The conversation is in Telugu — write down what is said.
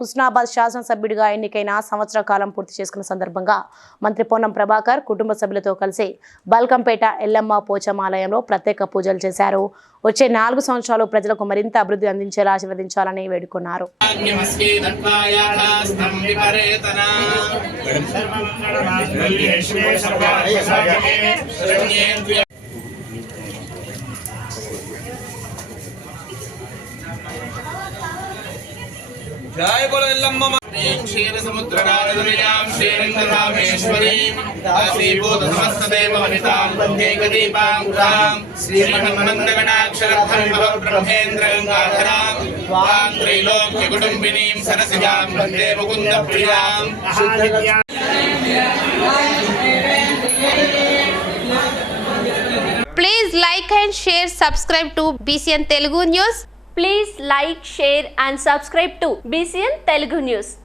హుస్నాబాద్ శాసనసభ్యుడిగా ఎన్నికైన సంవత్సర కాలం పూర్తి చేసుకున్న సందర్భంగా మంత్రి పొన్నం ప్రభాకర్ కుటుంబ సభ్యులతో కలిసి బల్కంపేట ఎల్లమ్మ పోచమాలయంలో ప్రత్యేక పూజలు చేశారు. వచ్చే 4 సంవత్సరాలు ప్రజలకు మరింత అభివృద్ధి అందించేలా ఆశీర్వదించాలని వేడుకున్నారు. जय बोलो एल्लम्मा क्षीर समुद्रराजदयां श्रीरंगरामेश्वरीं आसीभूत समस्तदेव वनितां प्रत्येकदीपांकुरां श्रीमन्मन्दगणाक्षरधर्मः ब्रह्मेन्द्रगङ्गाधरां त्वां त्रैलोक्यकुटुम्बिनीं सरसिजां वन्दे मुकुन्दप्रियां. Please like and share, subscribe to BCN Telugu News. Please like, share and subscribe to BCN Telugu News.